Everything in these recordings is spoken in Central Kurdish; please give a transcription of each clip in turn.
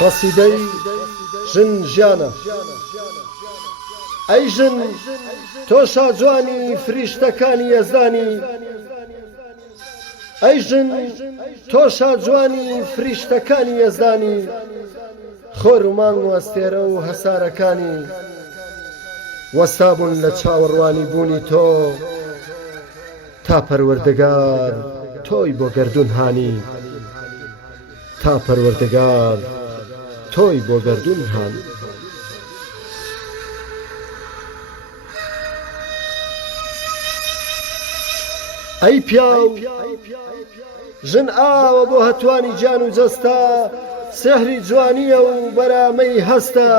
قەسیدەی ژن ژیانە. ئەی ژن تۆ شاجوانی فریشتەکانی یەزدانی، ئەی ژن تۆ شاجوانی فریشتەکانی یەزدانی، خۆرمان وەستێرە و هەسارەکانی وەستابوون لە چاوەڕوانی بوونی تۆ، تا پەروەردگار تۆی بۆ گەردوون هانی، تا پەروەردگار تۆی بۆ گەردوون هانی. ئەی پیاو ژن ئاوە بۆ هەتوانی جان و جەستە، سێهری جوانیە و بەرامەی هەستە،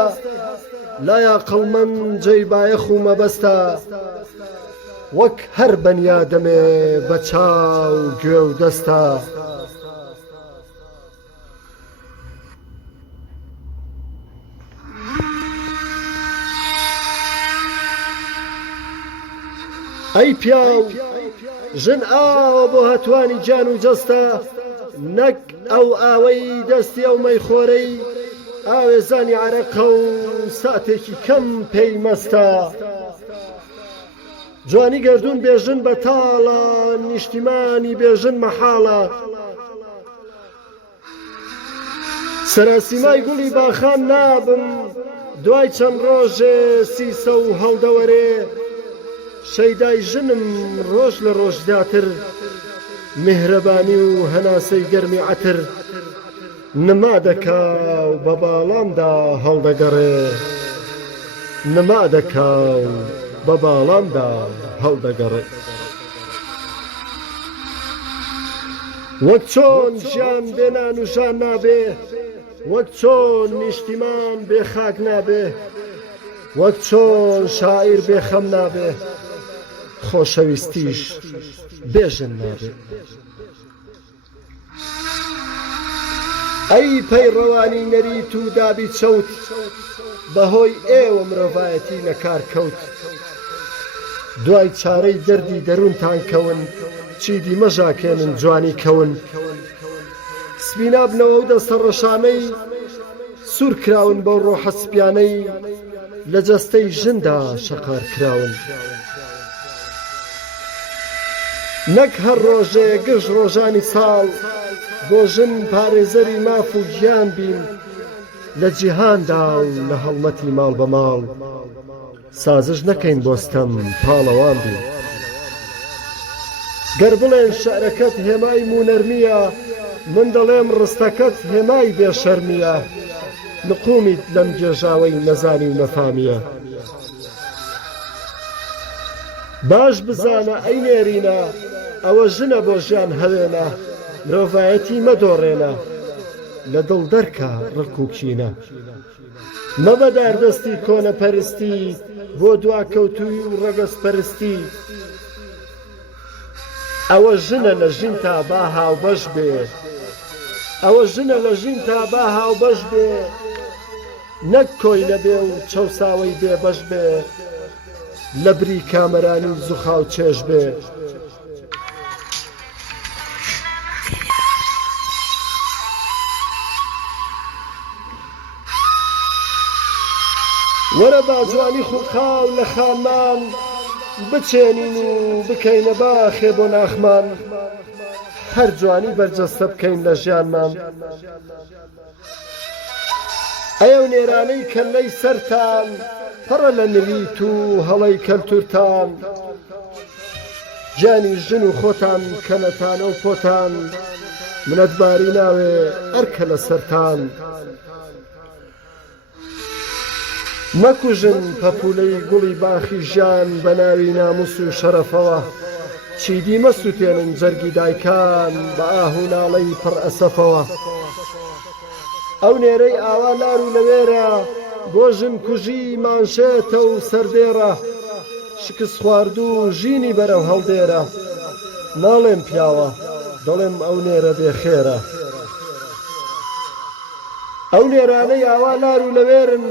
لایە قەڵمەن جێی بایەخ و مەبەستە، وەک هەر بەنیادەمێ بە چاو گوێ و دەستە. ئەی پیاو ژن ئاوە بۆ هەتوانی جان و جەستە، نەک ئەو ئاوەی دەستی ئەو مەیخۆرەی، ئاوێزانی عەرەقە و ساتێکی کەم پەیمەستە. جوانی گەردوون بێژن بەتاڵە، نیشتیمانی بێژن مەحاڵە، سەراسیمای گوڵی باخان نابم، دوای چەند ڕۆژێ سیسە و هەڵدەوەرێ، شەیدای ژنم ڕۆژ لە ڕۆژداتر، میهرەبانی و هەناسەی گەرمی عەتر، نما دەکا و بە باڵامدا هەڵدەگەڕێ، نما دەکا و بە باڵامدا هەڵدەگەڕێ. وەک چۆن ژیان بێنان و ژان نابێ، وەک چۆن نیشتیمان بێ خاک نابێ، وەک چۆن شاعیر بێ خەم نابێ، خۆشەویستیش بێژن نابێ. ئەی پەیڕەوانی نەریت و دابی چەوت، بەهۆی ئێوە مرۆڤایەتی لە کار کەوت، دوای چارەی دەردی دەروونتان کەون، چیدی مەژاکێنن جوانی کەون، سبینابنەوە و دەستە ڕەشانەی، سوور کراون بەو ڕۆحە سپیانەی، لە جەستەی ژندا شەقار کراون. نەک هەر ڕۆژێ گشت ڕۆژانی ساڵ، بۆ ژن پارێزەری ماف و گیان بین، لە جیهاندا و لە هەڵمەتی ماڵ بە ماڵ، سازش نەکەین بۆستەم پاڵەوان بین. گەر بڵێن شەعرەکەت هێمای مونەرمیە، من دەڵێم ڕستەکەت هێمای بێشەرمیە، نقومیت لەم گێژاوەی نەزانی و نەفامیە. باش بزانە ئەی نێرینە، ئەوە ژنە بۆ ژیان هەوێنە، مرۆڤایەتی مەدۆڕێنە، لە دڵ دەرکە ڕق و کینە. مەبەدار دەستی کۆنە پەرستی، بۆ دواکەوتووی و ڕەگەز پەرستی. ئەوە ژنە لە ژین تا با هاوبەش بێ، ئەوە ژنە لە ژین تا با هاوبەش بێ، نەک کۆی لەبێ و چەوساوەی بێبەش بێ، لە بری کامەرانی زوخاو چێژ بێ. وەرە با جوانی خوڵخاو لە خانمان، بچێنین و بکەینە باخێ بۆ ناخمان، هەر جوانی بەرجەستە بکەین لە ژیانمان. ئەو نێرانەی کەللەی سەرتان، پڕە لە نویت و هەڵەی کەلتورتان، گیانی ژن و خۆتان کەنەتانە و پۆتان، منەتباری ناوێ ئەرکە لە سەرتان. مەکوژن پەپولەی گوڵی باخی ژیان، بە ناوی ناموس و شەرەفەوە، چیدی مەسووتێنن جەرگی دایکان، بە ئاهو ناڵەی پڕ ئەسەفەوە. ئەو نێرەی ئاوا لار و لەوێرە، بۆ ژن کوژی مانشێتە و سەردێڕە، شکست خواردوو ژینی بەرەو هەڵدێرە. ناڵێم پیاوە دەڵێم ئەو نێرە بێخێرە. ئەو نێرانەی ئاوا لار و لەوێرن،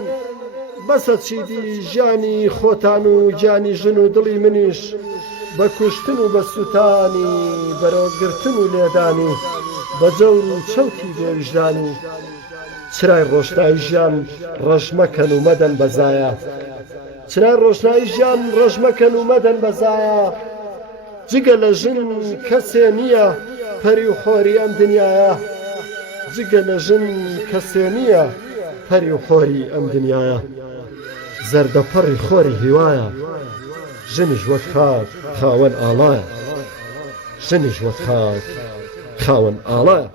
بەسە چیدی ژیانی خۆتان و گیانی ژن و دڵی منیش، بە کوشتن و بە سووتانی، بەرەوگرتن و لێدانی، بە جەور و چەوتی بێویژدانی، چرای ڕۆشنایی ژیان ڕەشمەکەن و مەدەن بەزایە چرای ڕۆشنایی ژیان ڕەشمەکەن و مەدەن بەزایە جگە لە ژن کەسێ نییە پەری و خۆری ئەم دنیایە جگە لە ژن کەسێ نییە پەری و خۆری ئەم دنیایە زەردەپەڕی خۆری هیوایە ژنیش وەک خاک خاوەن ئاڵایە ژنیش وەک خاک خاوەن ئاڵایە